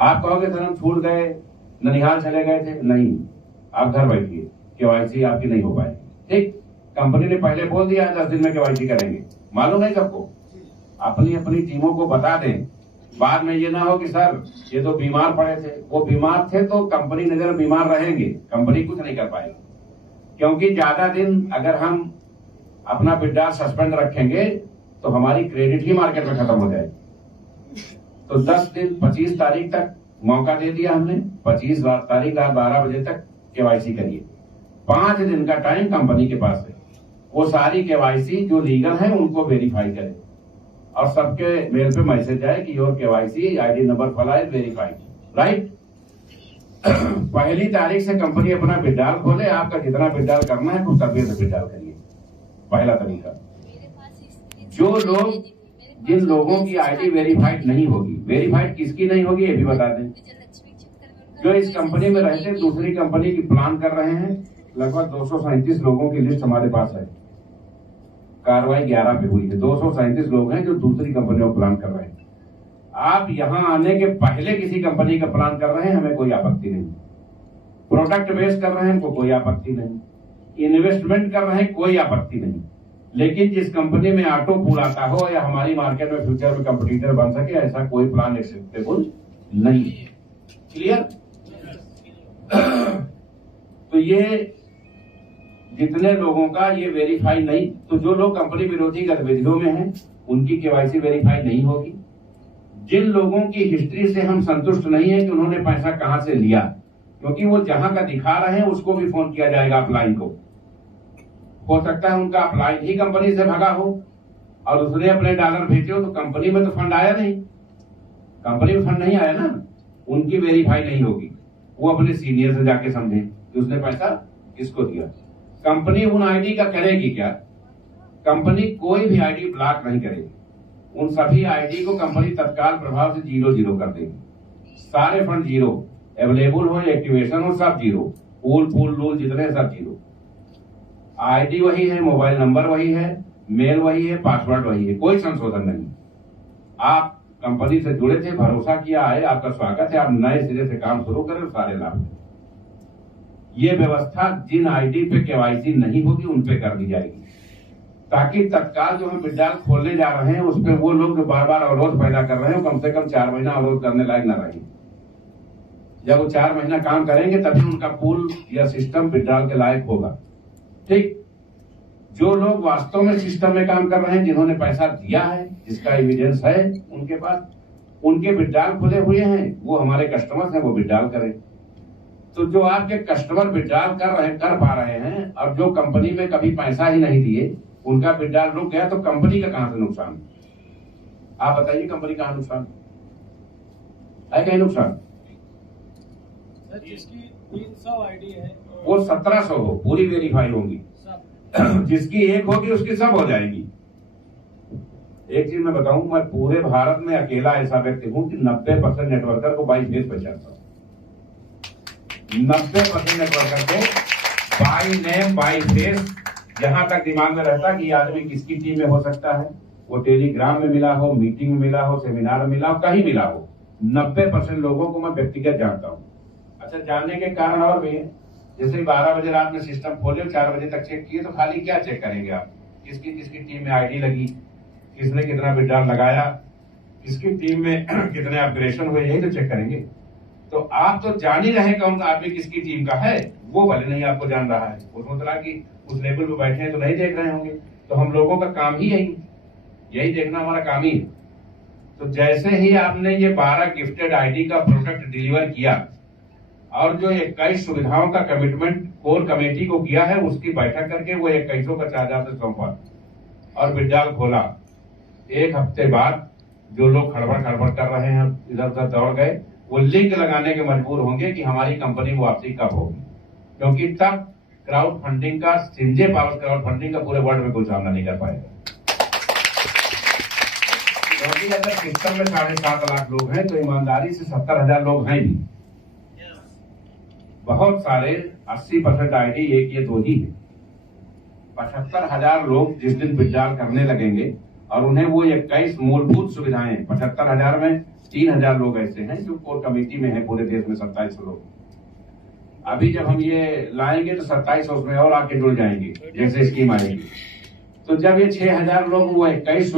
आप कहोगे सर हम छूट गए, ननिहाल चले गए थे, नहीं, आप घर बैठिए, केवाईसी आपकी नहीं हो पाएगी। ठीक, कंपनी ने पहले बोल दिया है 10 दिन में केवाईसी करेंगे, मालूम है सबको। अपनी अपनी टीमों को बता दें, बाद में ये ना हो कि सर ये तो बीमार पड़े थे। वो बीमार थे तो कंपनी नजर बीमार रहेंगे, कंपनी कुछ नहीं कर पाएगी। क्योंकि ज्यादा दिन अगर हम अपना विड्रॉल सस्पेंड रखेंगे तो हमारी क्रेडिट ही मार्केट में खत्म हो जाएगी। तो 10 दिन 25 तारीख तक मौका दे दिया हमने, 25 तारीख रात 12 बजे तक केवाईसी करिए। 5 दिन का टाइम कंपनी के पास है, वो सारी केवाईसी जो लीगल है उनको वेरीफाई करे और सबके मेल पे मैसेज आए कि योर केवाईसी आईडी नंबर फला इज वेरीफाइड, राइट। पहली तारीख से कंपनी अपना विड्रॉल खोले, आपका जितना विड्रॉल करना है कुछ तभी से विड्रॉल करिए। पहला तरीका। जो लोग, जिन लोगों की आईडी वेरीफाइड नहीं होगी, वेरीफाइड किसकी नहीं होगी ये भी बता दें। जो इस कंपनी में रहते दूसरी कंपनी की प्लान कर रहे हैं, लगभग 237 लोगों की लिस्ट हमारे पास है, कार्रवाई 11 पे हुई है। 237 लोग हैं जो दूसरी कंपनियों में प्लान कर रहे हैं। आप यहां आने के पहले किसी कंपनी का प्लान कर रहे हैं, हमें कोई आपत्ति नहीं। प्रोडक्ट बेस कर रहे हैं, हमको कोई आपत्ति नहीं। इन्वेस्टमेंट कर रहे हैं, कोई आपत्ति नहीं। लेकिन जिस कंपनी में ऑटो पूल आता हो या हमारी मार्केट में फ्यूचर में कंपटीटर बन सके, ऐसा कोई प्लान एक्सेप्टेबल नहीं है। क्लियर? तो ये जितने लोगों का ये वेरीफाई नहीं, तो जो लोग कंपनी विरोधी गतिविधियों में हैं उनकी केवाईसी वेरीफाई नहीं होगी। जिन लोगों की हिस्ट्री से हम संतुष्ट नहीं है कि उन्होंने पैसा कहां से लिया, क्योंकि वो जहां का दिखा रहे हैं उसको भी फोन किया जाएगा अपलाइन को। हो सकता है उनका अपलाइन ही कंपनी से भगा हो और उसने अपने डॉलर भेजे हो, तो कंपनी में तो फंड आया नहीं, कंपनी में फंड नहीं आया ना, उनकी वेरीफाई नहीं होगी। वो अपने सीनियर से जाके समझे कि उसने पैसा किसको दिया। कंपनी उन आईडी का करेगी क्या? कंपनी कोई भी आईडी ब्लॉक नहीं करेगी। उन सभी आईडी को कंपनी तत्काल प्रभाव से 0 कर देगी। सारे फंड 0, अवेलेबल हो, एक्टिवेशन हो, सब 0, पूल लूल जितने सब 0। आईडी वही है, मोबाइल नंबर वही है, मेल वही है, पासवर्ड वही है, कोई संशोधन नहीं। आप कंपनी से जुड़े थे, भरोसा किया है, आपका स्वागत है, आप नए सिरे से काम शुरू करें, सारे लाभ। ये व्यवस्था जिन आईडी पे केवाईसी नहीं होगी उन पे कर दी जाएगी, ताकि तत्काल जो हम विड्रॉल खोलने जा रहे हैं उस पर वो लोग जो बार बार अवरोध पैदा कर रहे हैं कम से कम 4 महीना अवरोध करने लायक न रहे। जब वो 4 महीना काम करेंगे तभी उनका पूल या सिस्टम विड्रॉल के लायक होगा। ठीक, जो लोग वास्तव में सिस्टम में काम कर रहे हैं, जिन्होंने पैसा दिया है, जिसका एविडेंस है उनके पास, उनके विड्रॉल खुले हुए हैं, वो हमारे कस्टमर्स हैं, वो विड्रॉल करें। तो जो आपके कस्टमर विड्रॉल कर पा रहे हैं और जो कंपनी में कभी पैसा ही नहीं दिए, उनका विड्रॉल रुक गया, तो कंपनी का कहां से नुकसान? आप बताइए, कंपनी कहां नुकसान है? कहीं नुकसान? जिसकी 300 आईडी है वो 1700 हो, पूरी वेरीफाई होंगी। जिसकी एक होगी उसकी सब हो जाएगी। एक चीज मैं बताऊं, मैं पूरे भारत में अकेला ऐसा व्यक्ति हूं कि 90% नेटवर्कर को बाई फेस पहचानता हूं। 90% नेटवर्कर को बाई नेम बाई फेस, जहां तक दिमाग में रहता कि आदमी किसकी टीम में हो सकता है, वो टेलीग्राम में मिला हो, मीटिंग में मिला हो, सेमिनार में मिला हो, कहीं मिला हो, 90% लोगों को मैं व्यक्तिगत जानता हूं। अच्छा, जानने के कारण और भी है, जैसे 12 बजे रात में सिस्टम खोले, 4 बजे तक चेक किए, तो खाली क्या चेक करेंगे आप? किसकी किसकी टीम में आईडी लगी, किसने कितना विड्रॉल लगाया, किसकी टीम में कितने ऑपरेशन हुए, यही तो चेक करेंगे। तो आप तो जान ही रहे कौन आदमी किसकी टीम का है, वो भले नहीं आपको जान रहा है, वो सोच रहा कि उस लेवल पे बैठे हैं तो नहीं देख रहे होंगे। तो हम लोगों का काम ही यही देखना हमारा काम ही है। तो जैसे ही आपने ये 12 गिफ्टेड आईडी का प्रोडक्ट डिलीवर किया और जो 21 सुविधाओं का कमिटमेंट कोर कमेटी को किया है, उसकी बैठक करके वो 21 का चार्ज से सौंपा और विड्रॉल खोला, 1 हफ्ते बाद जो लोग खड़बड़ कर रहे हैं, इधर उधर दौड़ गए, वो लिंक लगाने के मजबूर होंगे कि हमारी कंपनी वापसी कब होगी, क्योंकि तब क्राउड फंडिंग का, सिंजे पावर क्राउड फंडिंग का पूरे वर्ल्ड में कोई सामना नहीं कर पाएगा। क्योंकि अगर सिस्टम में 7.5 लाख लोग हैं तो ईमानदारी से 70,000 लोग हैं भी, बहुत सारे 80% आईडी 1 या 2 ही है। 75,000 लोग जिस दिन विड्रॉल करने लगेंगे और उन्हें वो 21 मूलभूत सुविधाएं, 75,000 में 3000 लोग ऐसे हैं जो कोर कमेटी में हैं पूरे देश में, 2700 लोग। अभी जब हम ये लाएंगे तो 2700 उसमें और आके जुड़ जाएंगे जैसे स्कीम आएगी। तो जब ये 6000 लोग वो 21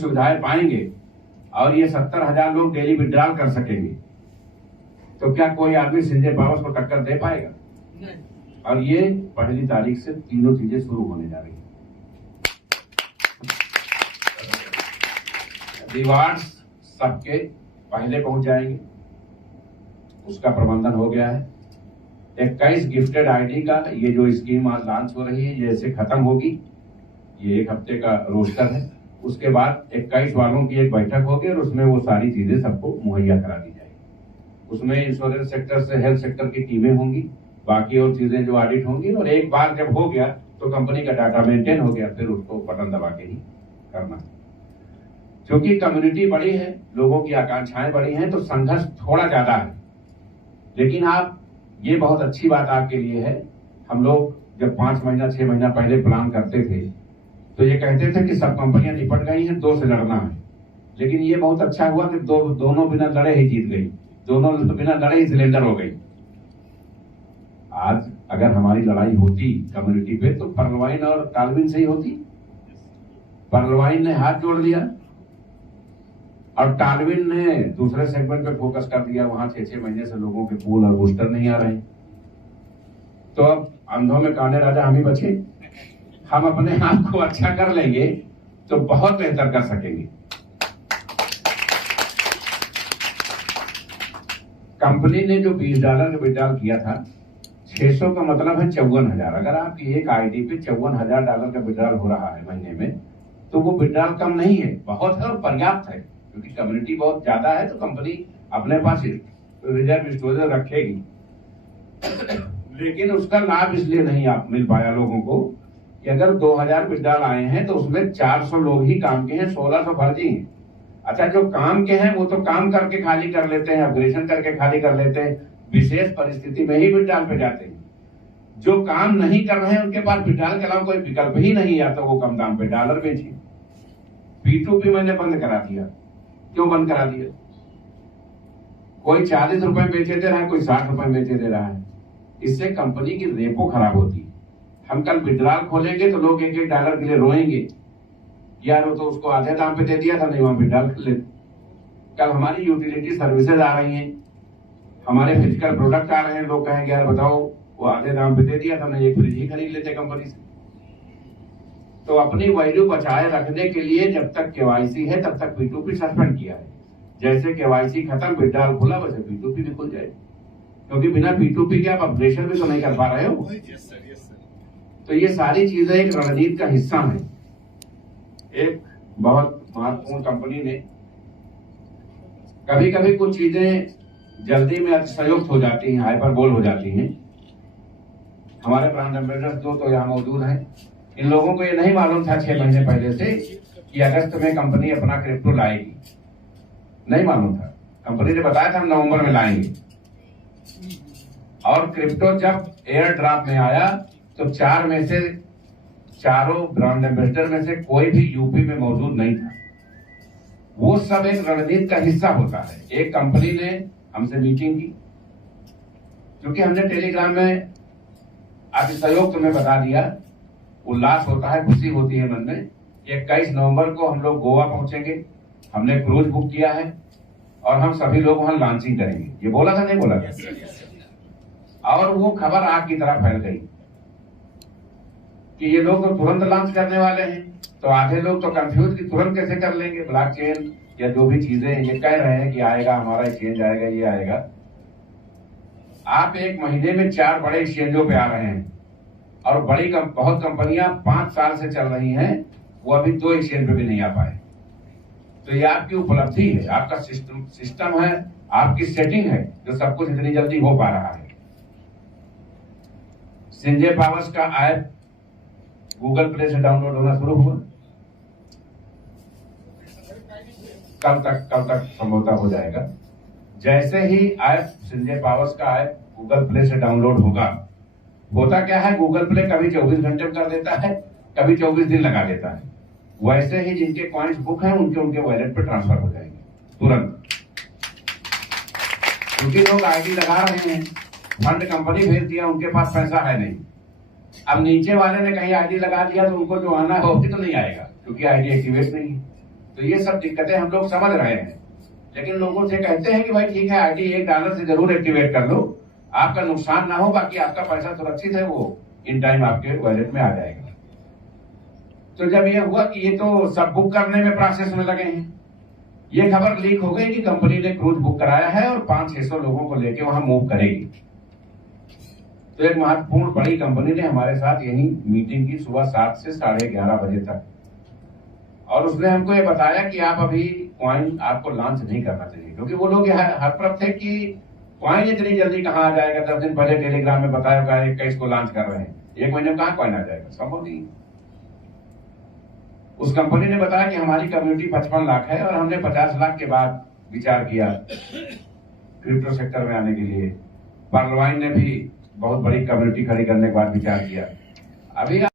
सुविधाएं पाएंगे और ये 70,000 लोग डेली विड्रॉल कर सकेंगे, तो क्या कोई आदमी संजय पावर्स को टक्कर दे पाएगा? नहीं। और ये 1 तारीख से तीनों चीजें शुरू होने जा रही है। रिवार्ड्स सबके पहले पहुंच जाएंगे, उसका प्रबंधन हो गया है। 21 गिफ्टेड आईडी का ये जो स्कीम आज लॉन्च हो रही है, जैसे खत्म होगी, ये 1 हफ्ते का रोस्टर है, उसके बाद 21 वालों की एक बैठक होगी और उसमें वो सारी चीजें सबको मुहैया करा दी जाएगी। उसमें इंश्योरेंस सेक्टर से हेल्थ सेक्टर की टीमें होंगी, बाकी और चीजें जो ऑडिट होंगी, और एक बार जब हो गया तो कंपनी का डाटा मेंटेन हो गया, फिर उसको बटन दबा के ही करना है। क्योंकि कम्युनिटी बड़ी है, लोगों की आकांक्षाएं बड़ी हैं, तो संघर्ष थोड़ा ज्यादा है। लेकिन आप, ये बहुत अच्छी बात आपके लिए है, हम लोग जब 5 महीना 6 महीना पहले प्लान करते थे तो ये कहते थे कि सब कंपनियां निपट गई हैं, 2 से लड़ना है। लेकिन ये बहुत अच्छा हुआ कि दोनों बिना लड़े ही जीत गई, दोनों बिना लड़े ही सिलेंडर हो गई। आज अगर हमारी लड़ाई होती कम्युनिटी पे तो पर्लवाइन और टालविन से ही होती। पर्लवाइन ने हाथ जोड़ लिया और टालविन ने दूसरे सेगमेंट पे फोकस कर दिया, वहां 6-6 महीने से लोगों के पूल और बूस्टर नहीं आ रहे। तो अब अंधों में काने राजा हम ही बचे। हम अपने आप को अच्छा कर लेंगे तो बहुत बेहतर कर सकेंगे। कंपनी ने जो $20 का विड्रॉल किया था, 600 का मतलब है 54,000। अगर आपकी एक आईडी पे $54,000 का विड्रॉल हो रहा है महीने में, तो वो विड्रॉल कम नहीं है, बहुत है और पर्याप्त है। क्योंकि कम्युनिटी बहुत ज्यादा है तो कंपनी अपने पास रिजर्व स्टोरेज रखेगी। लेकिन उसका लाभ इसलिए नहीं आप मिल पाया लोगों को कि अगर 2000 विड्रॉल आए हैं तो उसमें 400 लोग ही काम के हैं, 1600 फर्जी हैं। अच्छा, जो काम के हैं वो तो काम करके खाली कर लेते हैं, अपग्रेडेशन करके खाली कर लेते हैं, विशेष परिस्थिति में ही विड्रॉल पे जाते हैं। जो काम नहीं कर रहे हैं उनके पास विड्रॉल के अलावा कोई विकल्प ही नहीं आता, वो कम दाम पे डॉलर बेचे। P2P मैंने बंद करा दिया। क्यों बंद करा दिया? कोई 40 रुपए बेचे दे रहा है, कोई 60 रुपए बेचे दे रहा है। इससे कंपनी की रेपो खराब होती है। हम कल विड्रॉल खोलेंगे तो लोग $1-1 के लिए रोएंगे, यार वो तो उसको आधे दाम पे दे दिया था, नहीं वहां विड्रॉल कर लेते। कल हमारी यूटिलिटी सर्विसेज आ रही हैं, हमारे फिजिकल प्रोडक्ट आ रहे हैं, लोग कहेंगे यार बताओ वो आधे दाम पे दे दिया था, नहीं एक फ्रिज ही खरीद लेते कंपनी से। तो अपनी वैल्यू बचाए रखने के लिए जब तक केवाईसी है तब तक P2P सस्पेंड किया है। जैसे केवाईसी खत्म, विड्रॉल खुला, वैसे P2P भी खुल जाएगा। क्योंकि बिना P2P के आप अपग्रेडेशन भी तो नहीं कर पा रहे हो। तो ये सारी चीजें एक रणनीति का हिस्सा है। एक बहुत महत्वपूर्ण कंपनी ने, कभी कभी कुछ चीजें जल्दी में अतिशयोक्त हो जाती हैं, हाइपरबोल हो जाती हैं। हमारे ब्रांड एम्बेसडर तो यहाँ मौजूद हैं। इन लोगों को ये नहीं मालूम था 6 महीने पहले से कि अगस्त में कंपनी अपना क्रिप्टो लाएगी, नहीं मालूम था। कंपनी ने बताया था हम नवंबर में लाएंगे, और क्रिप्टो जब एयर ड्रॉप में आया तो 4 में से चारों ब्रांड एम्बेसडर में से कोई भी यूपी में मौजूद नहीं था। वो सब एक रणनीति का हिस्सा होता है। एक कंपनी ने हमसे मीटिंग की, क्योंकि हमने टेलीग्राम में अतिशयोक्त में बता दिया, उल्लास होता है, खुशी होती है मन में। 21 नवंबर को हम लोग गोवा पहुंचेंगे, हमने क्रूज बुक किया है और हम सभी लोग वहां लॉन्चिंग करेंगे। ये बोला था, नहीं बोला था? और वो खबर आग की तरह फैल गई कि ये लोग तो तुरंत लॉन्च करने वाले हैं। तो आधे लोग तो कंफ्यूज कि तुरंत कैसे कर लेंगे, ब्लॉकचेन या जो भी चीजें ये कह रहे हैं कि आएगा, हमारा एक्सचेंज आएगा, ये आएगा। आप 1 महीने में 4 बड़े एक्सचेंजों पे आ रहे हैं, और बहुत कंपनियां 5 साल से चल रही हैं, वो अभी 2 एक्सचेंज पे भी नहीं आ पाए। तो ये आपकी उपलब्धि है, आपका सिस्टम है, आपकी सेटिंग है, जो सब कुछ इतनी जल्दी हो पा रहा है। संजय पावर्स का ऐप गूगल प्ले से डाउनलोड होना शुरू हुआ, कल तक संभवतः हो जाएगा। जैसे ही ऐप संजय पावर्स का ऐप गूगल प्ले से डाउनलोड होगा, होता क्या है, गूगल प्ले कभी 24 घंटे में कर देता है, कभी 24 दिन लगा देता है। वैसे ही जिनके कॉइन्स बुक हैं उनके वॉलेट पे ट्रांसफर हो जाएंगे तुरंत। क्योंकि लोग आईडी लगा रहे हैं, फंड कंपनी भेज दिया, उनके पास पैसा है नहीं। अब नीचे वाले ने कहीं आईडी लगा दिया तो उनको जो आना है वो भी तो नहीं आएगा, क्योंकि आईडी एक्टिवेट नहीं है। तो ये सब दिक्कतें हम लोग समझ रहे हैं, लेकिन लोगों से कहते हैं कि भाई ठीक है, आईडी $1 से जरूर एक्टिवेट कर लो, आपका नुकसान ना हो, बाकी आपका पैसा सुरक्षित है, वो इन टाइम आपके वॉलेट में आ जाएगा। तो जब ये हुआ कि ये तो सब बुक करने में प्रोसेस में लगे हैं, ये खबर लीक हो गई कि कंपनी ने क्रूज बुक कराया है और 500-600 लोगों को लेके वहां मूव करेगी। तो एक महत्वपूर्ण बड़ी कंपनी ने हमारे साथ यही मीटिंग की सुबह 7 से 11:30 बजे तक, और उसने हमको ये बताया कि आप अभी कॉइन आपको लॉन्च नहीं करना चाहिए, क्योंकि वो लोग हरप्रभ थे कि कॉइन इतनी जल्दी कहाँ आ जाएगा। 10 दिन पहले टेलीग्राम में बताया 21 को लॉन्च कर रहे हैं, 1 महीने में कहाँ कॉइन आ जाएगा, संभव नहीं। उस कंपनी ने बताया कि हमारी कम्युनिटी 55 लाख है और हमने 50 लाख के बाद विचार किया क्रिप्टो सेक्टर में आने के लिए। पर्लवाइन ने भी बहुत बड़ी कम्युनिटी खड़ी करने के बाद विचार किया। अभी